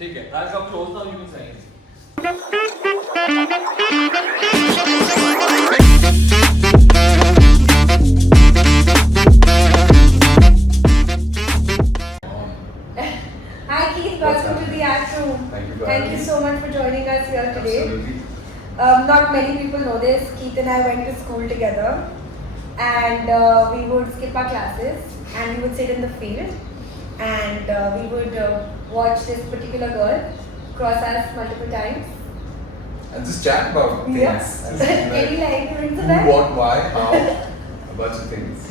ठीक है, I'll come close now, you can sign. Hi Keith, welcome to the art room. Thank you so much for joining us here today. Absolutely. Not many people know this. Keith and I went to school together, and we would skip our classes and we would sit in the field, and we would watch this particular girl cross us multiple times. And just chat about things. Yeah. Just Any like rings a who, bell? what, why, how, a bunch of things.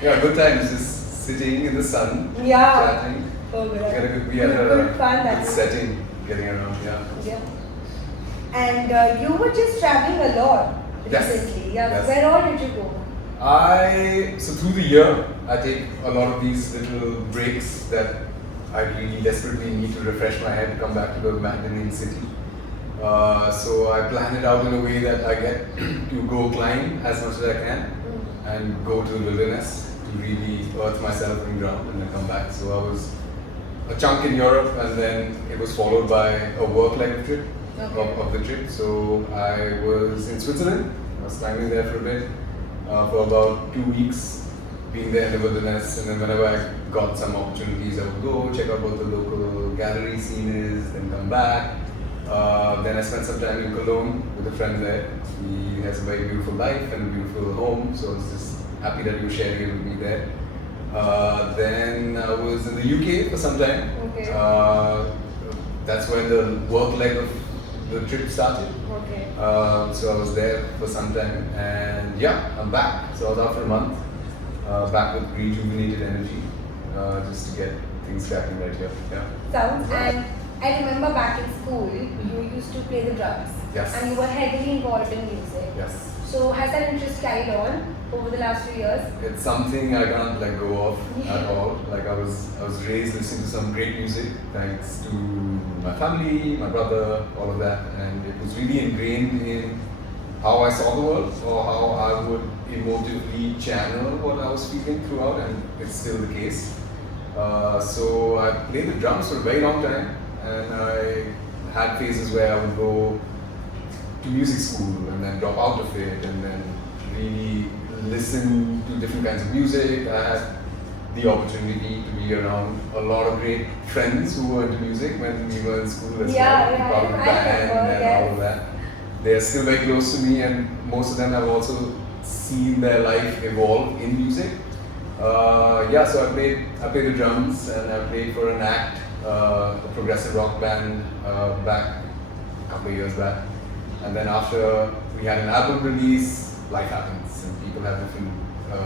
Yeah, good times. Just sitting in the sun, Yeah. chatting. Oh, good. We had a Good fun, good that's setting getting around. Yeah. Yeah. And you were just traveling a lot Yes. recently. Yeah. Yes. Where all did you go? So through the year, I take a lot of these little breaks that I really desperately need to refresh my head to come back to the Magdalene city. So I plan it out in a way that I get to go climb as much as I can and go to the wilderness to really earth myself in ground and then come back. So I was a chunk in Europe and then it was followed by a work leg trip of the trip. So I was in Switzerland. I was climbing there for a bit for about 2 weeks, being there in the wilderness, and then whenever I got some opportunities, I would go check out what the local gallery scene is, then come back. Then I spent some time in Cologne with a friend there. He has a very beautiful life and a beautiful home, so I was just happy that he was sharing it with me there. Then I was in the UK for some time. Okay. That's when the work leg of the trip started. Okay. So I was there for some time, and yeah, I'm back. So I was out for a month, back with rejuvenated energy, just to get things cracking right here. Yeah. Sounds. And I remember back in school, you used to play the drums. Yes. And you were heavily involved in music. Yes. So has that interest carried on over the last few years? It's something I can't let go of at all. Like I was raised listening to some great music, thanks to my family, my brother, all of that, and it was really ingrained in how I saw the world or how I would emotively channel what I was feeling throughout, and it's still the case. So I played the drums for a very long time, and I had phases where I would go to music school and then drop out of it and then really listen to different kinds of music. I had the opportunity to be around a lot of great friends who were into music when we were in school as well, part of the band and all of that. They're still very close to me, and most of them have also seen their life evolve in music. So I played the drums, and I played for an act, a progressive rock band back a couple of years back. And then after we had an album release, life happens and people have different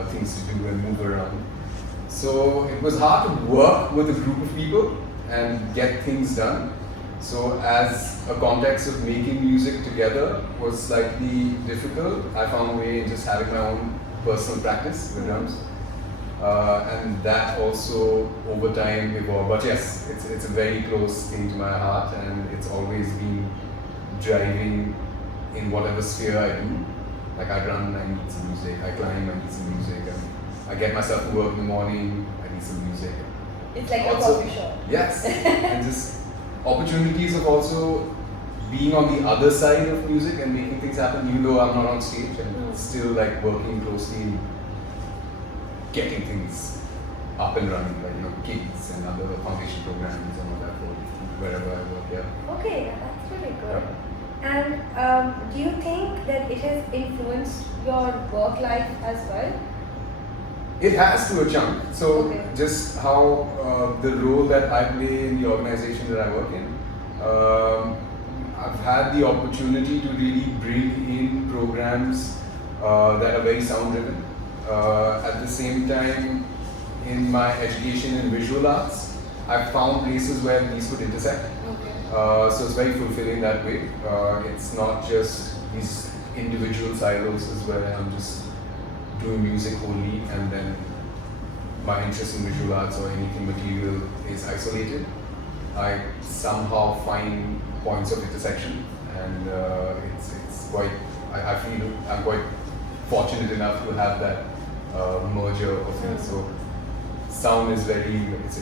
things to do and move around. So it was hard to work with a group of people and get things done. So as a context of making music together was slightly difficult. I found a way in just having my own personal practice with drums. And that also over time evolved. But yes, it's a very close thing to my heart, and it's always been driving in whatever sphere I do. Like I run, I need some music. I climb, I need some music. I get myself to work in the morning, I need some music. It's like Also, a coffee shop. Yes, and just opportunities of also being on the other side of music and making things happen, even though I'm not on stage, and still like working closely in getting things up and running, like kids and other foundation programs and all that for wherever I work. Yeah. Okay, that's really good. Yeah. And do you think that it has influenced your work life as well? It has to a chunk. So Okay. just how the role that I play in the organization that I work in, I've had the opportunity to really bring in programs that are very sound driven. At the same time, in my education in visual arts, I've found places where these could intersect. Okay. So it's very fulfilling that way. It's not just these individual silos where I'm just doing music only and then my interest in visual arts or anything material is isolated. I somehow find points of intersection, and it's quite. I feel I'm quite fortunate enough to have that merger of things. So sound is very it's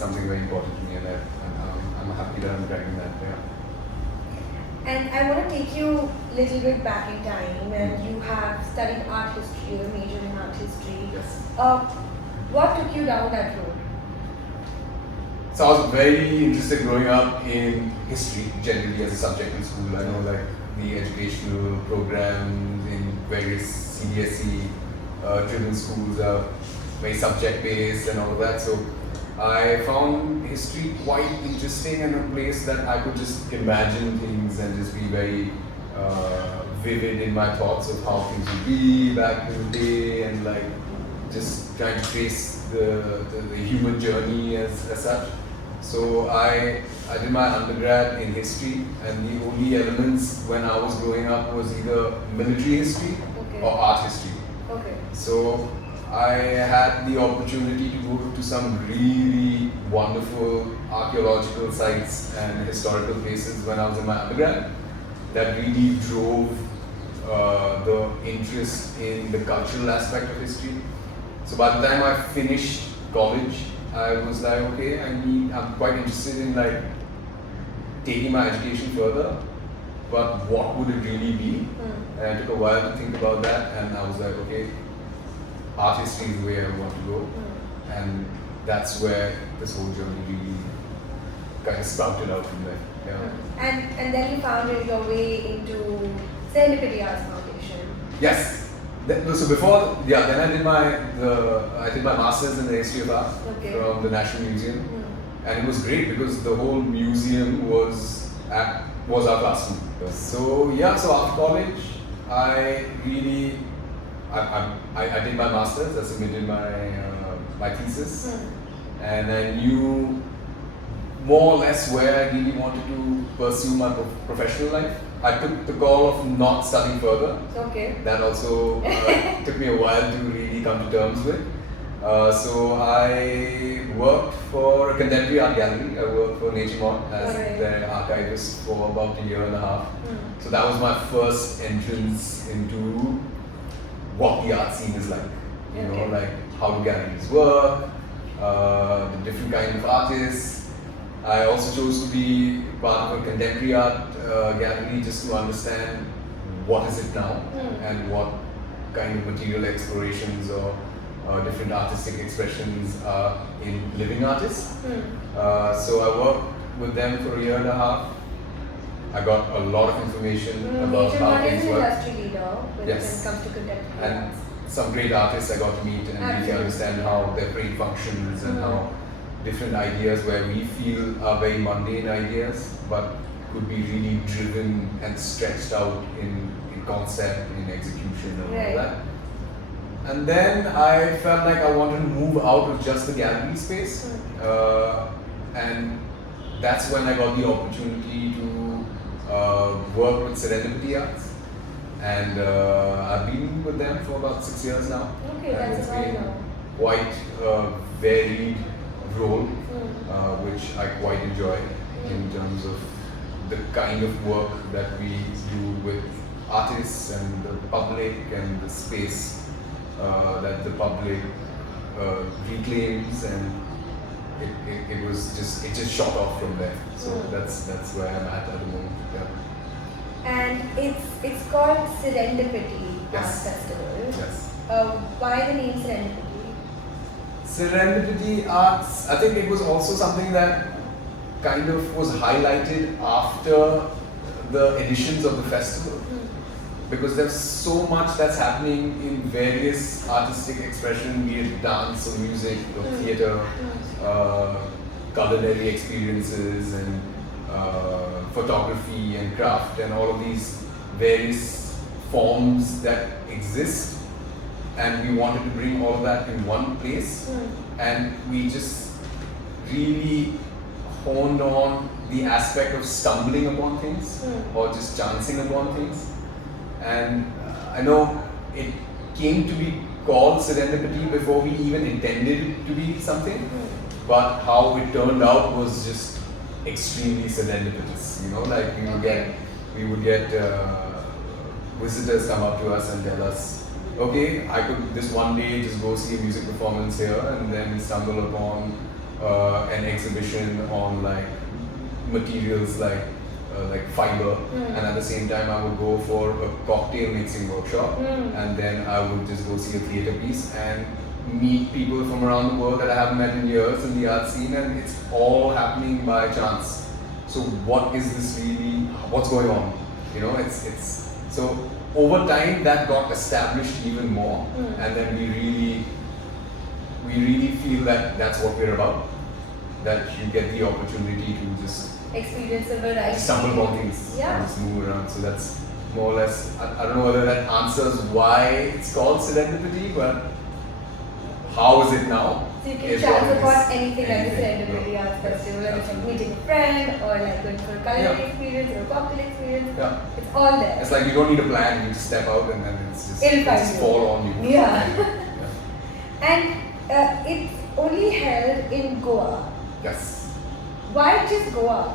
something very important to me, and I'm happy that I'm dragging that. Yeah. And I want to take you a little bit back in time, and you have studied art history, you're majored in art history. Yes. What took you down that road? So I was very interested growing up in history generally as a subject in school. I know like the educational programs in various CBSE driven schools are very subject based and all of that. So I found history quite interesting and a place that I could just imagine things and just be very vivid in my thoughts of how things would be back in the day, and like just trying to trace the human journey as such. So I did my undergrad in history, and the only elements when I was growing up was either military history or art history. Okay. So I had the opportunity to go to some really wonderful archaeological sites and historical places when I was in my undergrad that really drove the interest in the cultural aspect of history. So by the time I finished college, I was like, okay, I'm quite interested in like taking my education further, but what would it really be? And it took a while to think about that, and I was like, okay, art history is the way I want to go, and that's where this whole journey really kind of sprouted out from there. Yeah. And then you found your way into Serendipity Arts Foundation. Yes. So before, then I did my masters in the history of art from the National Museum, and it was great because the whole museum was our classroom. So so after college, I did my masters. I submitted my thesis, and I knew more or less where I really wanted to pursue my professional life. I took the call of not studying further. Okay. That also took me a while to really come to terms with. So I worked for a contemporary art gallery. I worked for Nature as their archivist for about a year and a half. So that was my first entrance into what the art scene is like. You know, like how do galleries work, the different kind of artists. I also chose to be part of a contemporary art gallery just to understand what is it now and what kind of material explorations or different artistic expressions are in living artists. So I worked with them for a year and a half. I got a lot of information about how things work. Industry leader when it comes to contemporary and some great artists I got to meet and really understand how their brain functions and how different ideas where we feel are very mundane ideas but could be really driven and stretched out in concept, in execution and all that. And then I felt like I wanted to move out of just the gallery space, and that's when I got the opportunity to work with Serendipity Arts, and I've been with them for about 6 years now. Okay, and that's it's been quite a varied role, which I quite enjoy in terms of the kind of work that we do with artists and the public and the space that the public reclaims, and it just shot off from there. So that's where I'm at the moment. Yeah. And it's called Serendipity Arts Festival. Yes. Why the name Serendipity? Serendipity Arts, I think it was also something that kind of was highlighted after the editions of the festival, because there's so much that's happening in various artistic expression, be it dance or music or theatre, culinary experiences and photography and craft and all of these various forms that exist. And we wanted to bring all of that in one place, and we just really honed on the aspect of stumbling upon things or just chancing upon things. And I know it came to be called serendipity before we even intended it to be something, but how it turned out was just extremely serendipitous. You know, like we would get visitors come up to us and tell us, okay, I could this one day just go see a music performance here and then stumble upon an exhibition on like materials like fiber, and at the same time I would go for a cocktail mixing workshop, and then I would just go see a theatre piece and meet people from around the world that I haven't met in years in the art scene, and it's all happening by chance. So what is this really? What's going on? You know, it's so over time that got established even more, and then we really feel that that's what we're about. That you get the opportunity to just experience a variety. stumble upon things, Yeah. and just move around. So that's more or less. I don't know whether that answers why it's called Serendipity, but how is it now? So you can Is chat what it about is. anything like the Anything. Serendipity Yeah. Arts Festival, like it's like Absolutely. meeting a friend or like going for a culinary Yeah. experience or a cocktail experience. Yeah. It's all there. It's like you don't need a plan. You just step out and then It'll find just you. fall on you. Yeah. Yeah. And it's only held in Goa. Yes. Why just Goa?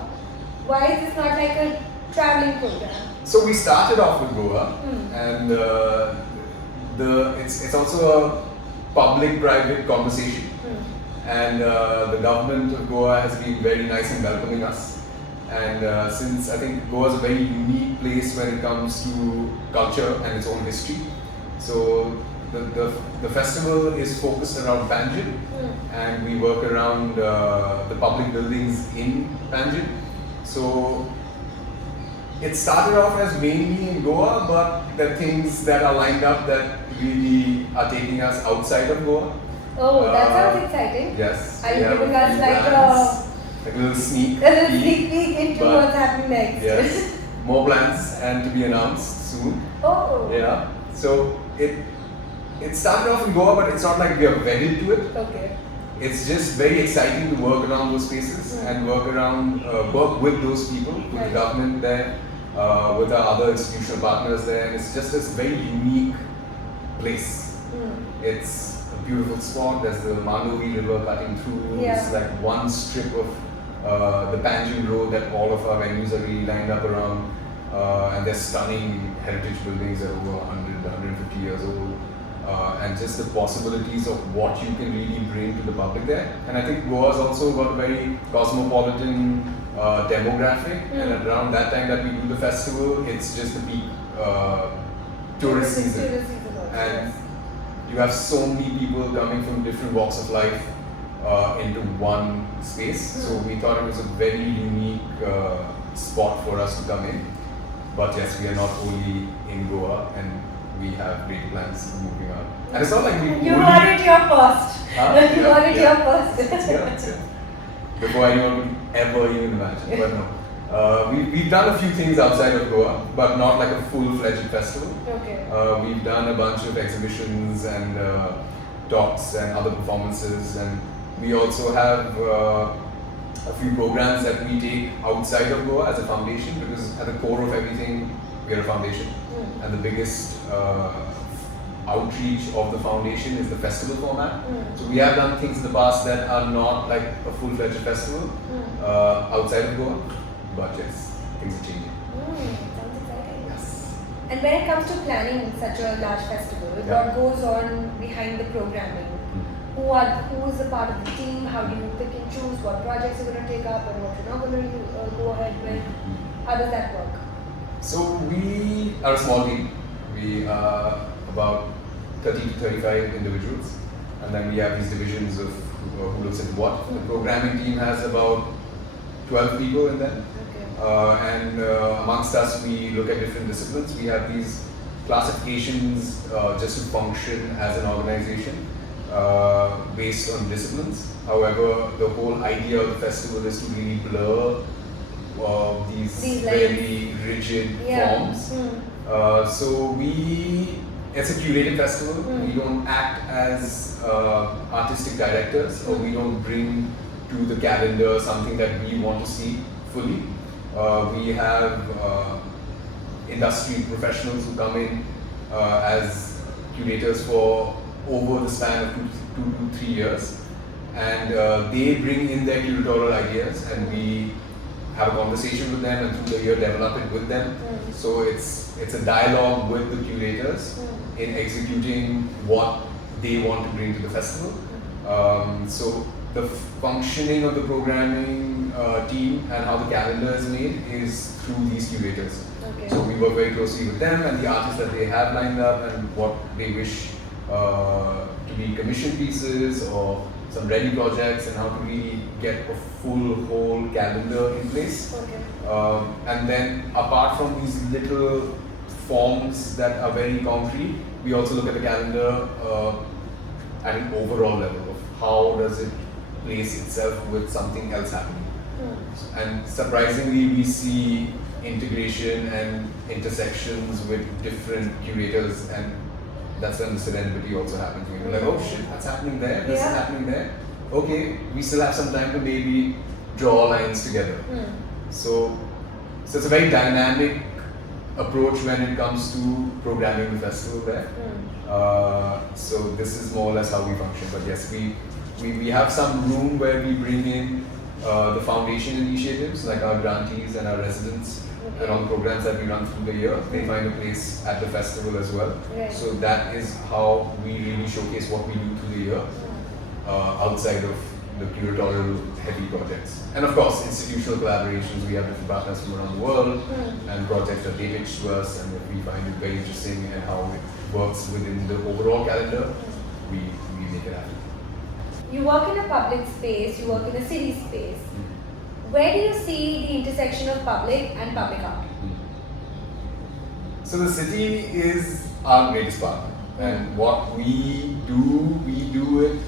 Why is this not like a traveling program? So we started off with Goa, Hmm. and it's also a public-private conversation, and the government of Goa has been very nice in welcoming us. And since I think Goa is a very unique place when it comes to culture and its own history, so the festival is focused around Panjim, and we work around the public buildings in Panjim. So it started off as mainly in Goa, but there are things that are lined up that really are taking us outside of Goa. Oh, that sounds exciting. Yes. Are we you have giving a us few like plans, like a little sneak a little sneak peek into but- what's happening next? Yes. More plans and to be announced soon. Oh. Yeah. So it started off in Goa, but it's not like we are wedded to it. Okay. It's just very exciting to work around those spaces and work with those people, with Right. the government there, with our other institutional partners there, and it's just this very unique place. It's a beautiful spot. There's the Mandovi River cutting through. Yeah. It's like one strip of the Panjim Road that all of our venues are really lined up around, and there's stunning heritage buildings that are over 100, 150 years old. And just the possibilities of what you can really bring to the public there. And I think Goa's also got a very cosmopolitan demographic, and around that time that we do the festival, it's just the peak tourist season. Tourist season also, And yes. you have so many people coming from different walks of life into one space. So we thought it was a very unique spot for us to come in. But yes, we are not only in Goa, and we have great plans moving out. And it's not like we You heard it here first. Huh? You heard it here first. It's here. Before anyone would ever even imagine, but no. We've done a few things outside of Goa, but not like a full-fledged festival. Okay. We've done a bunch of exhibitions and talks and other performances, and we also have a few programs that we take outside of Goa as a foundation, because at the core of everything, we are a foundation, and the biggest outreach of the foundation is the festival format. So we have done things in the past that are not like a full-fledged festival outside of Goa, but yes, things are changing. Sounds exciting. Yes. And when it comes to planning such a large festival, Yeah. what goes on behind the programming? Who is a part of the team? How do you pick and choose what projects you're going to take up and what you're not going to go ahead with? How does that work? So we are a small team. We are about 30 to 35 individuals, and then we have these divisions of who looks at what. The programming team has about 12 people in them, Okay. and amongst us we look at different disciplines. We have these classifications just to function as an organization based on disciplines. However, the whole idea of the festival is to really blur these These very rigid forms. So it's a curated festival. We don't act as artistic directors, or we don't bring to the calendar something that we want to see fully. We have industry professionals who come in as curators for over the span of 2 to 3 years, and they bring in their curatorial ideas, and we have a conversation with them, and through the year develop it with them. So it's a dialogue with the curators in executing what they want to bring to the festival. So the functioning of the programming team and how the calendar is made is through these curators. Okay. So we work very closely with them and the artists that they have lined up and what they wish to be commissioned pieces or some ready projects and how to really get a full whole calendar in place. Okay. And then apart from these little forms that are very concrete, we also look at the calendar at an overall level of how does it place itself with something else happening. And surprisingly, we see integration and intersections with different curators, and that's when the serendipity also happens. We're like, oh shit, that's happening there, this is happening there. Okay, we still have some time to maybe draw lines together. So it's a very dynamic approach when it comes to programming the festival there. So this is more or less how we function. But yes, we have some room where we bring in the foundation initiatives, like our grantees and our residents, and all the programs that we run through the year. They find a place at the festival as well. Right. So that is how we really showcase what we do through the year, outside of the curatorial heavy projects. And of course, institutional collaborations. We have different partners from around the world and projects that they pitch to us, and if we find it very interesting and how it works within the overall calendar, we make it happen. You work in a public space, you work in a city space. Where do you see the intersection of public and public art? So the city is our greatest partner, and what we do it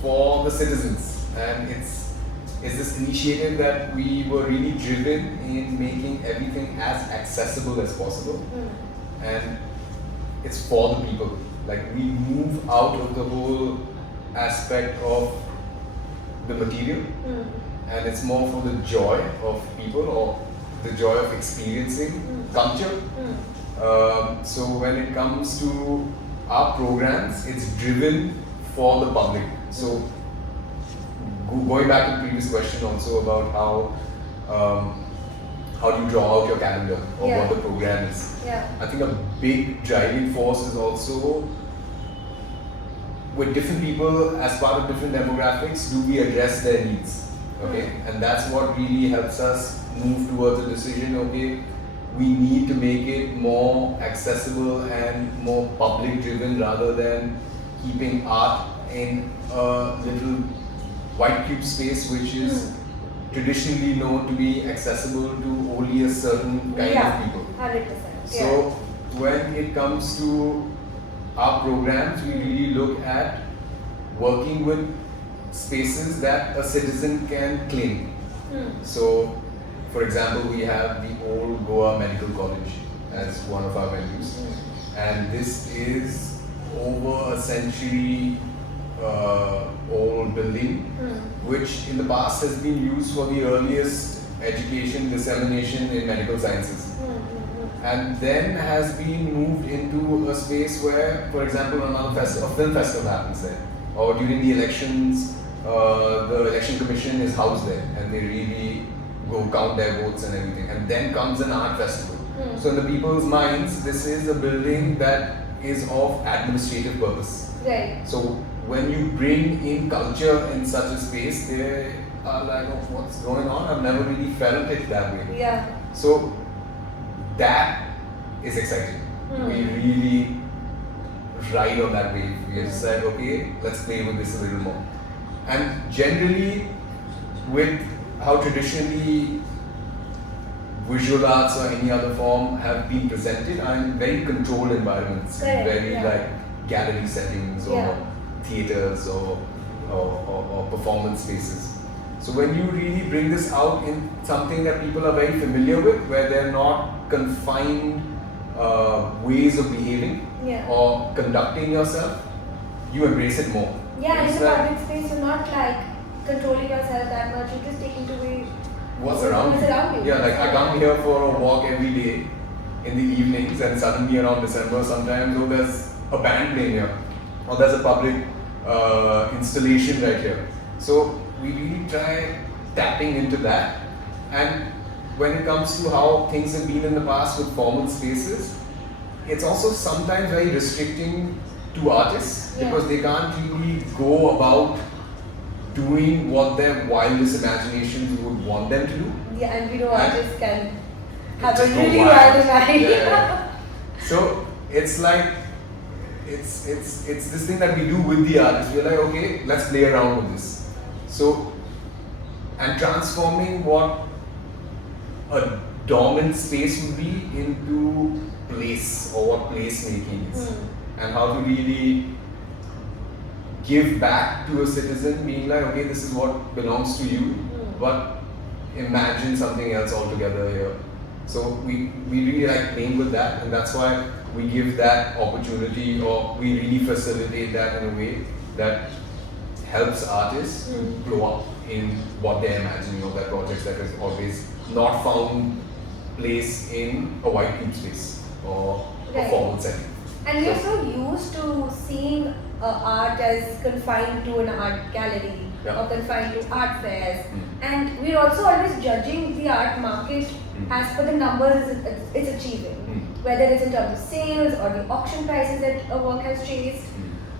for the citizens, and it's this initiative that we were really driven in making everything as accessible as possible, and it's for the people. Like, we move out of the whole aspect of the material, and it's more for the joy of people or the joy of experiencing culture. So when it comes to our programs, it's driven for the public. So going back to the previous question also about how do you draw out your calendar or what the program is. I think a big driving force is also with different people as part of different demographics, do we address their needs? Okay, and that's what really helps us move towards a decision. Okay, we need to make it more accessible and more public driven rather than keeping art in a little white cube space which is traditionally known to be accessible to only a certain kind of people. 100%. So when it comes to our programs, we really look at working with spaces that a citizen can claim. So, for example, we have the old Goa Medical College as one of our venues, and this is over a century old building, which in the past has been used for the earliest education dissemination in medical sciences. And then has been moved into a space where, for example, a film festival happens there, or during the elections, the election commission is housed there, and they really go count their votes and everything. And then comes an art festival. So in the people's minds, this is a building that is of administrative purpose. Right. So when you bring in culture in such a space, they are like, oh, what's going on? I've never really felt it that way. Yeah. So that is exciting. We really ride on that wave. We just said, okay, let's play with this a little more. And generally, with how traditionally visual arts or any other form have been presented, I'm very controlled environments, very like gallery settings or theaters or performance spaces. So when you really bring this out in something that people are very familiar with, where they're not confined ways of behaving or conducting yourself, you embrace it more. Yeah, It's in the like public space, you're not like controlling yourself that much. You're just taking away what's around you. Yeah, like I come here for a walk every day in the evenings, and suddenly around December sometimes, oh, there's a band playing here, or there's a public installation right here. So we really try tapping into that. And when it comes to how things have been in the past with formal spaces, it's also sometimes very restricting to artists because they can't really go about doing what their wildest imaginations would want them to do. Yeah, and we know And artists can have a just go really wild. wild mind. Yeah. So it's like it's this thing that we do with the artist. We're like, okay, let's play around with this. So and transforming what a dormant space would be into place, or what place making is, and how to really give back to a citizen, being like, okay, this is what belongs to you, but imagine something else altogether here. So we really like playing with that, and that's why we give that opportunity, or we really facilitate that in a way that helps artists to blow up in what they're imagining of their projects that is always not found place in a white cube space or a formal setting. And we're so used to seeing art as confined to an art gallery or confined to art fairs, and we're also always judging the art market as per the numbers it's achieving, whether it's in terms of sales or the auction prices that a work has chased.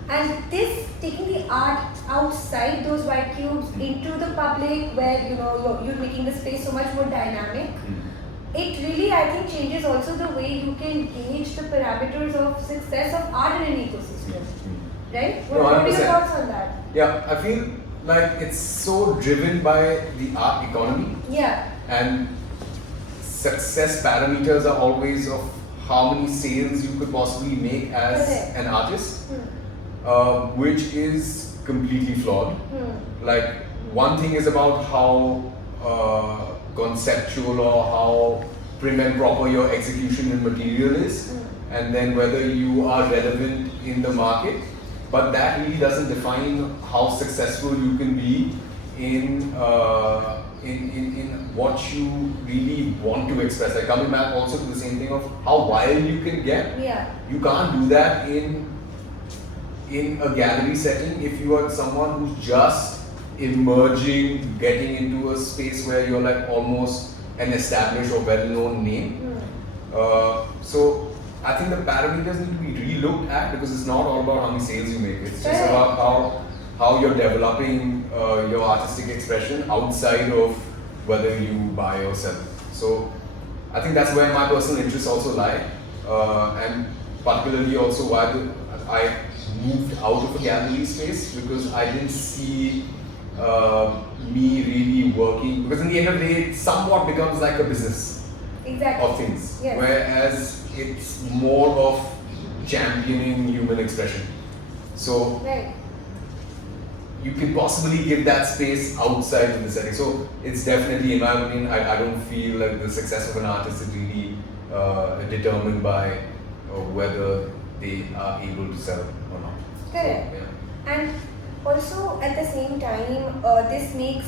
And this taking the art outside those white cubes into the public, where you're making the space so much more dynamic. It really, I think, changes also the way you can gauge the parameters of success of art in an ecosystem. Right? What are your thoughts on that? Yeah, I feel like it's so driven by the art economy. Yeah. And success parameters are always of how many sales you could possibly make as an artist, which is completely flawed. Like, one thing is about how conceptual or how prim and proper your execution and material is, and then whether you are relevant in the market, but that really doesn't define how successful you can be in what you really want to express. Like, coming back also to the same thing of how wild you can get. Yeah. You can't do that in a gallery setting if you are someone who's just emerging, getting into a space where you're like almost an established or well-known name. So I think the parameters need to be re-looked at, because it's not all about how many sales you make. It's just about how you're developing your artistic expression outside of whether you buy or sell. So I think that's where my personal interests also lie, and particularly also why I moved out of a gallery space, because I didn't see me really working, because in the end of the day it somewhat becomes like a business of things, whereas it's more of championing human expression. So you can possibly give that space outside of the setting. So it's definitely, in my opinion, I don't feel like the success of an artist is really determined by whether they are able to sell or not. Correct. So, and also at the same time, this makes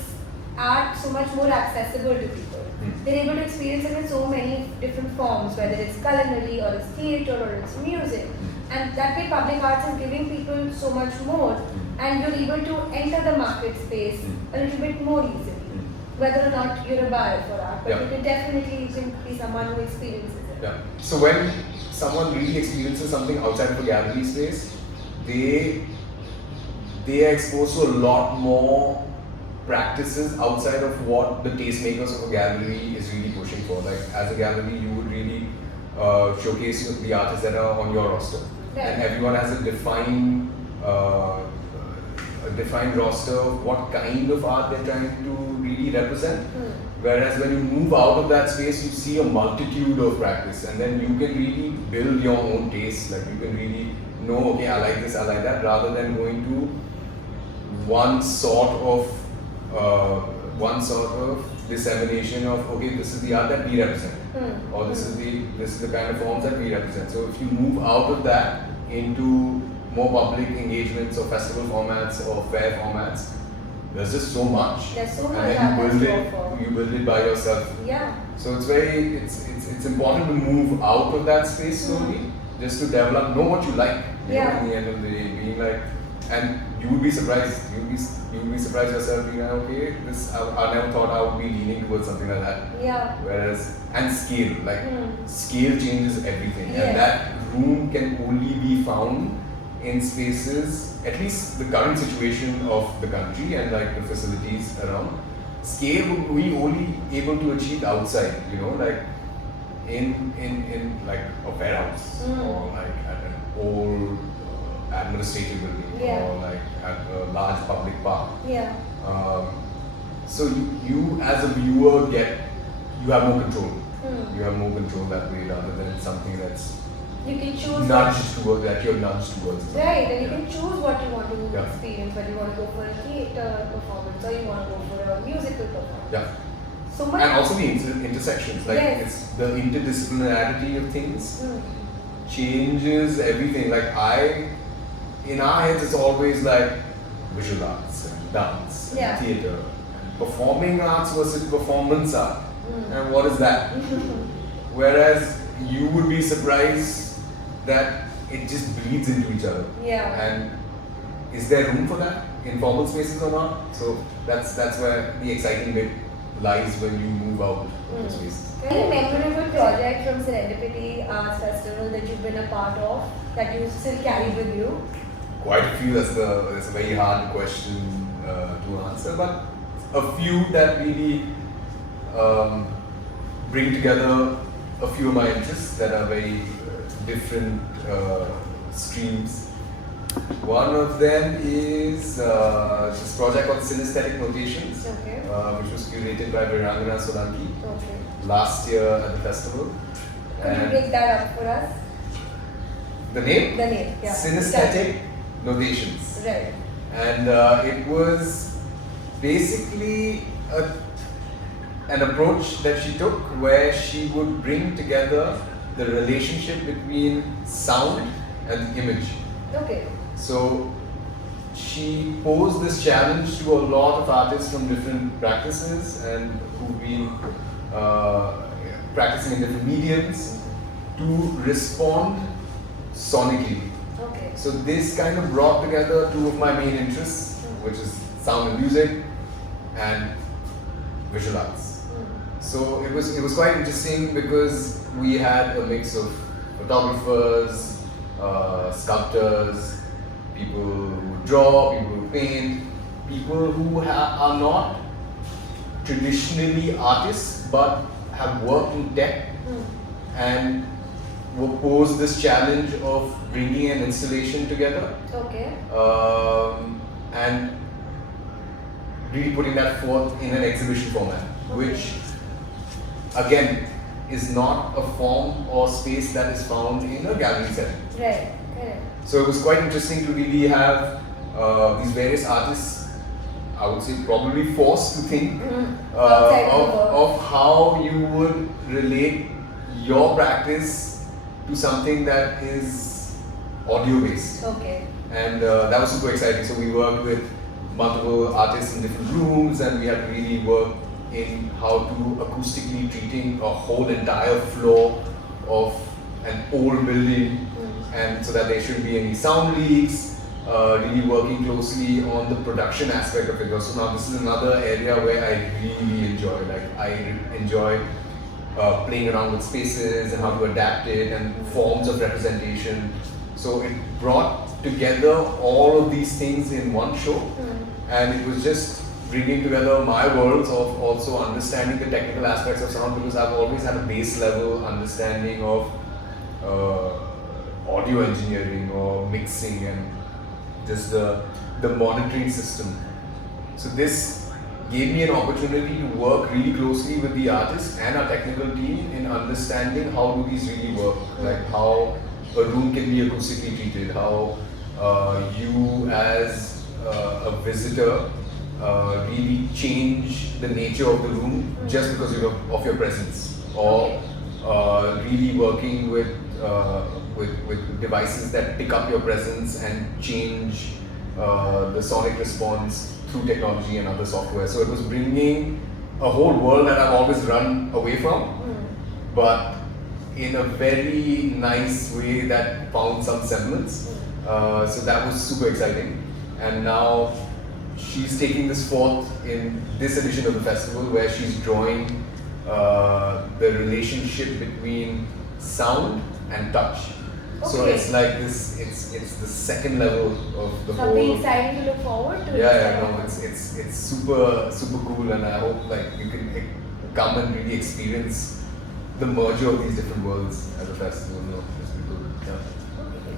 art so much more accessible to people. They're able to experience it in so many different forms, whether it's culinary or it's theatre or it's music. And that way public arts is giving people so much more, and you're able to enter the market space a little bit more easily. Whether or not you're a buyer for art, but you can be someone who experiences it. Yeah. So when someone really experiences something outside of a gallery space, they are exposed to a lot more practices outside of what the tastemakers of a gallery is really pushing for. Like, as a gallery, you would really showcase the artists that are on your roster, and everyone has a defined roster of what kind of art they're trying to really represent. Whereas when you move out of that space, you see a multitude of practice, and then you can really build your own taste. Like, you can really know, okay, I like this, I like that, rather than going to one sort of dissemination of, okay, this is the art that we represent, or this is the kind of forms that we represent. So if you move out of that into more public engagements or festival formats or fair formats, there's just so much. There's so much, and then you build it by yourself. Yeah. So it's important to move out of that space slowly, just to develop, know what you like. You know, in the end of the day, being like, and you would be surprised. You would be surprised yourself, being like, okay, this I never thought I would be leaning towards something like that. Yeah. Whereas, and scale, like scale changes everything, and that room can only be found in spaces, at least the current situation of the country and like the facilities around, scale would we only able to achieve outside, like in like a warehouse or like at an old administrative building or like at a large public park. Yeah. So you as a viewer you have more control. You have more control that way rather than something that's you can choose you're nudged towards. Right, and you can choose what you want to experience, whether you want to go for a theatre performance or you want to go for a musical performance. Yeah. So much. And also the intersections, like it's the interdisciplinarity of things changes everything. Like in our heads, it's always like visual arts and dance and theatre, and performing arts versus performance art. And what is that? Whereas you would be surprised that it just bleeds into each other. Yeah. And is there room for that in formal spaces or not? So that's where the exciting bit lies when you move out of the space. Any memorable project from Serendipity Arts Festival that you've been a part of that you still carry with you? Quite a few. That's a very hard question to answer, but a few that really bring together a few of my interests that are very different streams. One of them is this project called Synesthetic Notations, which was curated by last year at the festival. Could you break that up for us? The name? The name, yeah. Synesthetic Notations. Right. And it was basically an approach that she took where she would bring together the relationship between sound and image. Okay. So she posed this challenge to a lot of artists from different practices and who've been practicing in different mediums to respond sonically. Okay. So this kind of brought together two of my main interests, which is sound and music and visual arts. So it was quite interesting because we had a mix of photographers, sculptors, people who draw, people who paint, people who are not traditionally artists but have worked in tech and were posed this challenge of bringing an installation together. Okay. And really putting that forth in an exhibition format, which again is not a form or space that is found in a gallery setting. Right, correct. So it was quite interesting to really have these various artists, I would say probably forced to think of how you would relate your practice to something that is audio based. Okay. And that was super exciting. So we worked with multiple artists in different rooms and we had to really work in how to acoustically treating a whole entire floor of an old building and so that there shouldn't be any sound leaks, really working closely on the production aspect of it. So now this is another area where I really enjoy. Like I enjoy playing around with spaces and how to adapt it and forms of representation. So it brought together all of these things in one show and it was just bringing together my worlds of also understanding the technical aspects of sound because I've always had a base level understanding of audio engineering or mixing and just the monitoring system. So this gave me an opportunity to work really closely with the artists and our technical team in understanding how do these really work, like how a room can be acoustically treated, how you as a visitor really change the nature of the room just because of your presence, or really working with devices that pick up your presence and change the sonic response through technology and other software. So it was bringing a whole world that I've always run away from, but in a very nice way that found some semblance. So that was super exciting. And now she's taking this forth in this edition of the festival where she's drawing the relationship between sound and touch. So Okay. it's like this. It's the second level of the Something whole. exciting to look forward to. Yeah, no, it's super cool, and I hope like you can come and really experience the merger of these different worlds at the festival. You know, it's pretty cool. Yeah. Okay.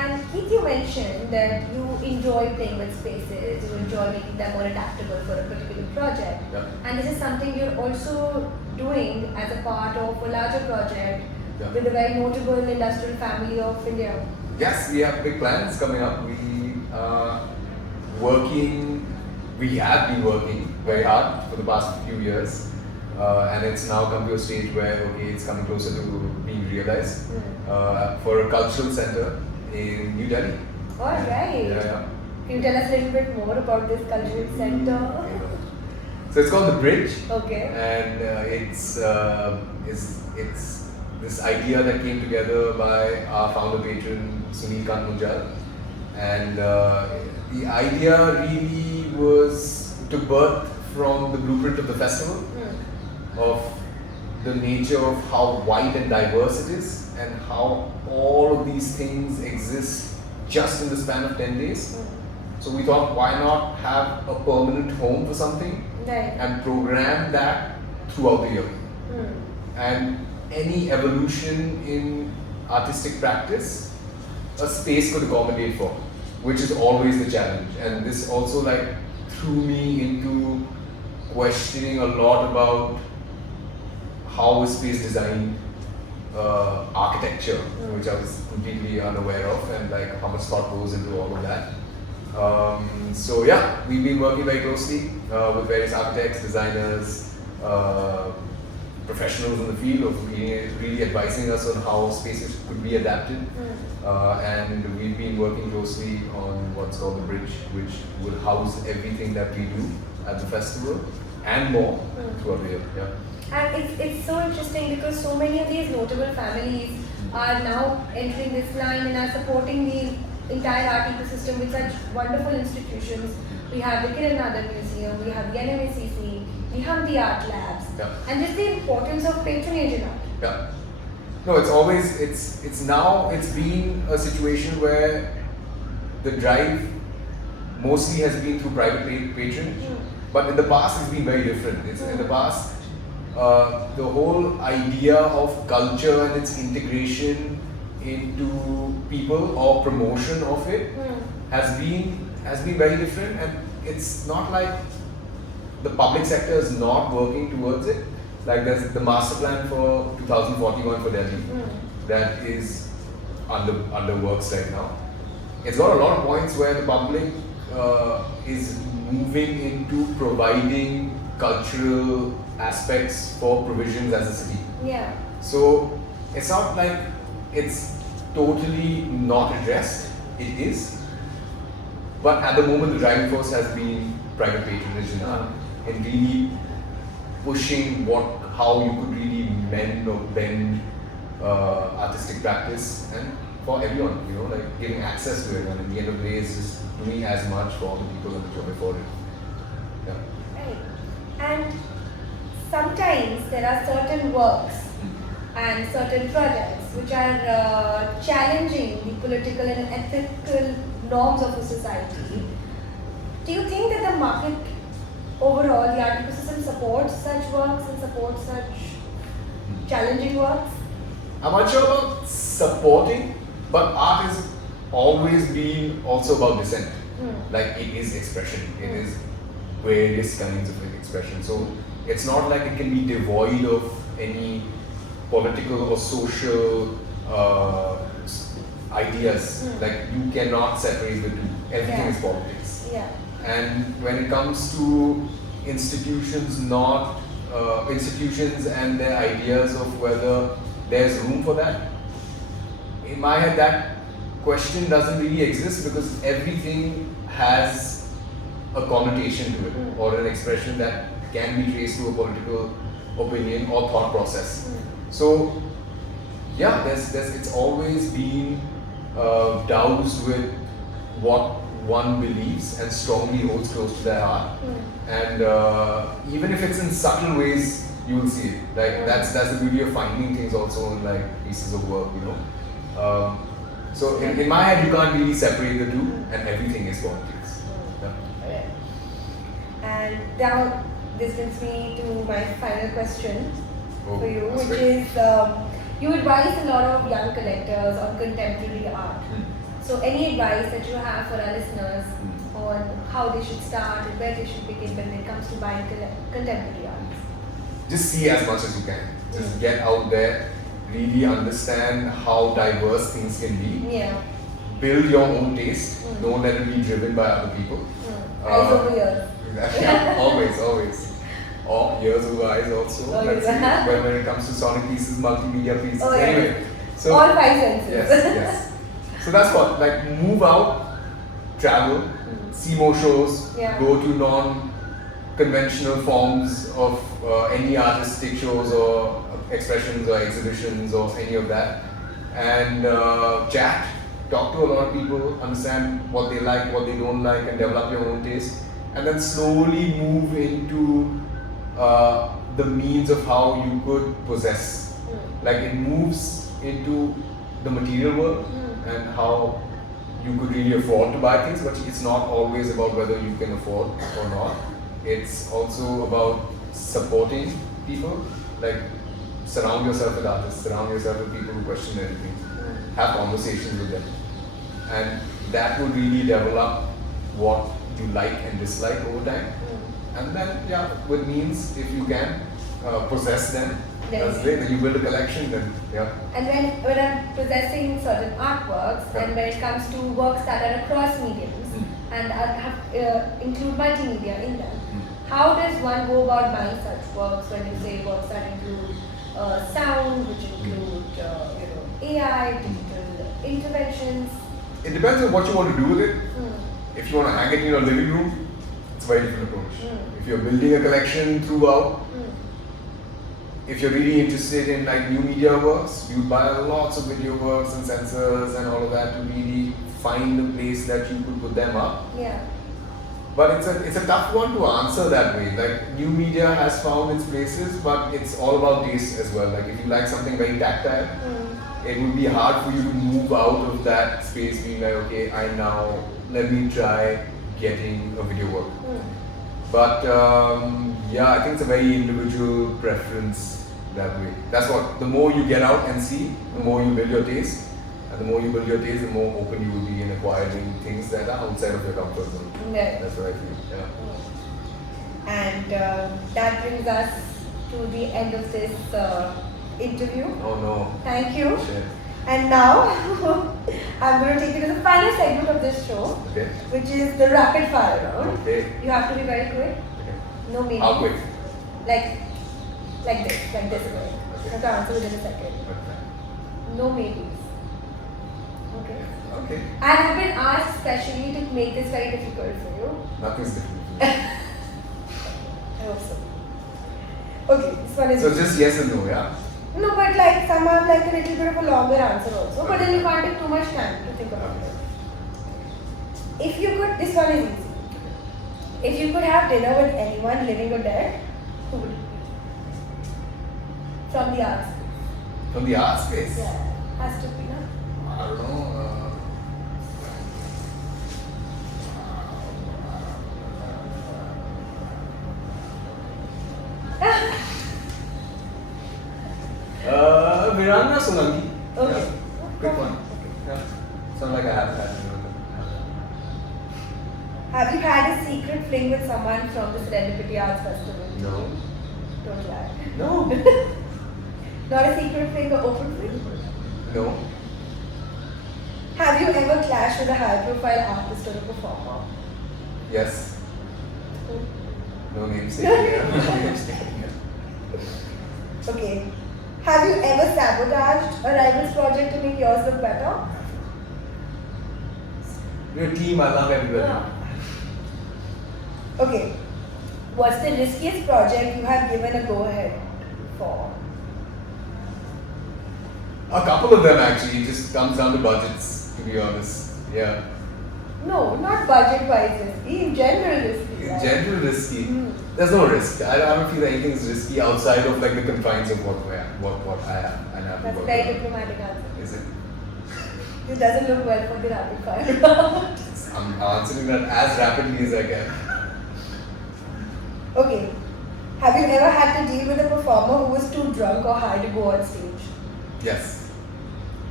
And Keith, you mentioned that you enjoy playing with spaces, you enjoy making them more adaptable for a particular project. Yeah. And this is something you're also doing as a part of a larger project Yeah. with a very notable industrial family of India. Yes, we have big plans coming up. We are working. We have been working very hard for the past few years, and it's now come to a stage where it's coming closer to being realized for a cultural center in New Delhi. All right. Yeah. Can you tell us a little bit more about this cultural center? So it's called the Bridge, Okay. and it's this idea that came together by our founder patron Sunil Kanmunjal, and the idea really was to birth from the blueprint of the festival, of the nature of how wide and diverse it is, and how all of these things exist just in the span of 10 days. So we thought, why not have a permanent home for something Right. and program that throughout the year. And any evolution in artistic practice, a space could accommodate for, which is always the challenge. And this also like threw me into questioning a lot about how is space designed, architecture, which I was completely unaware of, and like how much thought goes into all of that. So yeah, we've been working very closely with various architects, designers, professionals in the field of really advising us on how spaces could be adapted. And we've been working closely on what's called the Bridge, which will house everything that we do at the festival and more throughout the year. Yeah. And it's so interesting because so many of these notable families are now entering this line and are supporting the entire art ecosystem with such wonderful institutions. We have the Kiran Nadar Museum, we have the NMACC, we have the art labs, and just the importance of patronage in art. Yeah. No, it's been a situation where the drive mostly has been through private patronage, but in the past it's been very different. In the past, the whole idea of culture and its integration into people or promotion of it has been very different, and it's not like the public sector is not working towards it. Like there's the master plan for 2041 for Delhi that is under works right now. It's got a lot of points where the public is moving into providing cultural aspects for provisions as a city. Yeah. So it's not like it's totally not addressed. It is. But at the moment the driving force has been private patronage in art, and really pushing how you could really mend or bend artistic practice, and for everyone, like giving access to it, and at the end of the day it's just doing as much for all the people in the job before it. Yeah. Right. And sometimes there are certain works and certain projects which are challenging the political and ethical norms of a society. Do you think that the market overall, the art ecosystem supports such works and supports such challenging works? I'm not sure about supporting, but art has always been also about dissent. Like it is expression, it is various kinds of expression. So it's not like it can be devoid of any political or social ideas. Like you cannot separate the two. Everything is politics. Yeah. And when it comes to institutions, institutions and their ideas of whether there's room for that, in my head that question doesn't really exist, because everything has a connotation to it, or an expression that can be traced to a political opinion or thought process. So yeah, it's always been doused with what one believes and strongly holds close to their heart, and even if it's in subtle ways, you will see it. Like that's the beauty of finding things also in like pieces of work, So in my head, you can't really separate the two, and everything is politics. Yeah. Alright. And now this brings me to my final question for you, that's which great. is you advise a lot of young collectors on contemporary art. So any advice that you have for our listeners on how they should start and where they should begin when it comes to buying contemporary art? Just see as much as you can. Just get out there, really understand how diverse things can be. Yeah. Build your own taste. Don't let it be driven by other people. Eyes over ears. Yeah, always. Or ears over eyes also. Oh, Let's yeah. see, when it comes to sonic pieces, multimedia pieces. Oh, yeah. Anyway, so All five senses. yes. So that's what, like, move out, travel, see more shows, Yeah. go to non-conventional forms of any artistic shows or expressions or exhibitions or any of that, and chat, talk to a lot of people, understand what they like, what they don't like, and develop your own taste, and then slowly move into the means of how you could possess. Like, it moves into the material world and how you could really afford to buy things, but it's not always about whether you can afford or not. It's also about supporting people. Like, surround yourself with artists, surround yourself with people who question everything, have conversations with them, and that will really develop what you like and dislike over time. And then, yeah, with means, if you can possess them, that's great. Then you build a collection, then yeah. And when I'm possessing certain artworks, and when it comes to works that are across mediums and include multimedia in them, how does one go about buying such works when you say works that include sound, which include AI, digital interventions? It depends on what you want to do with it. If you want to hang it in your living room, it's a very different approach. If you're building a collection throughout, if you're really interested in like new media works, you buy lots of video works and sensors and all of that to really find a place that you could put them up. Yeah. But it's a tough one to answer that way. Like, new media has found its places, but it's all about taste as well. Like, if you like something very tactile, it would be hard for you to move out of that space being like, okay, let me try getting a video work. But yeah, I think it's a very individual preference that way. That's what, the more you get out and see, the more you build your taste. And the more you build your taste, the more open you will be in acquiring things that are outside of your comfort zone. Yeah. That's what I feel, yeah. And that brings us to the end of this interview. Oh no. Thank you. Shit. And now, I'm going to take you to the final segment of this show, Okay. which is the rapid fire round. Okay. You have to be very quick. Okay. No maybe. How quick? Like this quick. You have to answer within a second. No maybes. Okay. Okay. And I've been asked specially to make this very difficult for you. Nothing's different. I hope so. Okay, this one is. So just yes and no, yeah? No, but like some have like a little bit of a longer answer also. But then you can't take too much time to think about it. If you could, this one is easy. If you could have dinner with anyone, living or dead, who would it be? From the art space. From the art space? Yeah, has to be, no? I don't know. Viranga Sunangi. Okay. Yeah. Quick one. Yeah. Sound like I haven't had dinner with them. Have you had a secret fling with someone from the Serendipity Arts Festival? No. Don't lie. No. Not a secret fling or open fling? No. Have you ever clashed with a high-profile artist or a performer? Yes. Who? No names taken here. No names taken here. Okay. Have you ever sabotaged a rival's project to make yours look better? We're a team, I love everybody. Okay. What's the riskiest project you have given a go-ahead for? A couple of them actually, it just comes down to budgets, to be honest. Yeah. No, not budget-wise risky, in general risky. In right? general risky. There's no risk. I don't feel that anything is risky outside of like the confines of what I have and have to That's a work very with. diplomatic answer. Is it? This doesn't look well for the rapid fire round. I'm answering that as rapidly as I can. Okay. Have you ever had to deal with a performer who was too drunk or high to go on stage? Yes.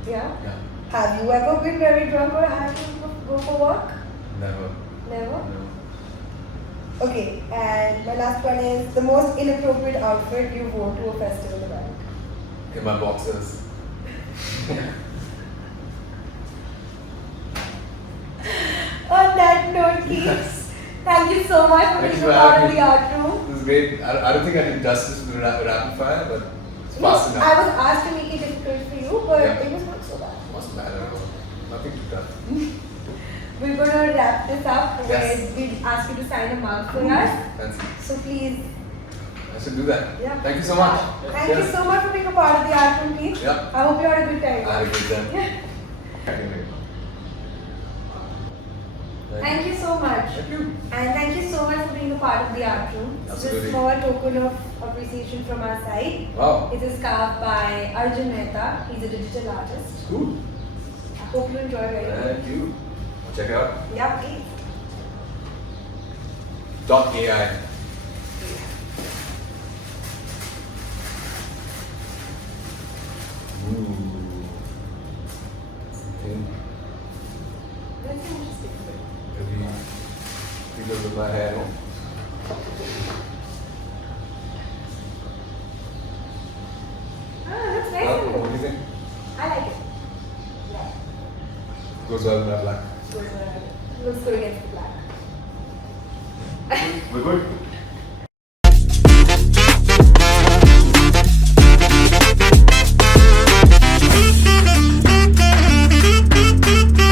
Yeah? Yeah. Have you ever been very drunk or high to go for work? Never. Never? No. Okay, and my last one is the most inappropriate outfit you wore to a festival event. In my boxers. On that note, Keith, thank you so much for Thank being you a for part having of me. the art room. It was great. I don't think I did justice to the rapid fire, but it's No, fast enough. I was asked to make it difficult for you, but Yeah. it was not so bad. Wasn't bad at all. Nothing too tough. We're going to wrap this up Yes. with we ask you to sign a mug for us. Fancy. So please, I should do that. yeah. Thank you so much. Thank you so much for being a part of the art room, Keith. Yeah. I hope you had a good time. I had a good time. Yeah. Thank you so much. Thank you. And thank you so much for being a part of the art room. It's Absolutely. a small token of appreciation from our side. Wow. It is carved by Arjun Mehta. He's a digital artist. Cool. I hope you enjoy very much. Thank you. I'll check it out. Yeah, please. .ai. Ooh. Okay. That's interesting. Maybe because of my hair. No? Ah, looks nice. What do you think? I like it. Yeah. Goes well with my black. Looks good against the black. We're good.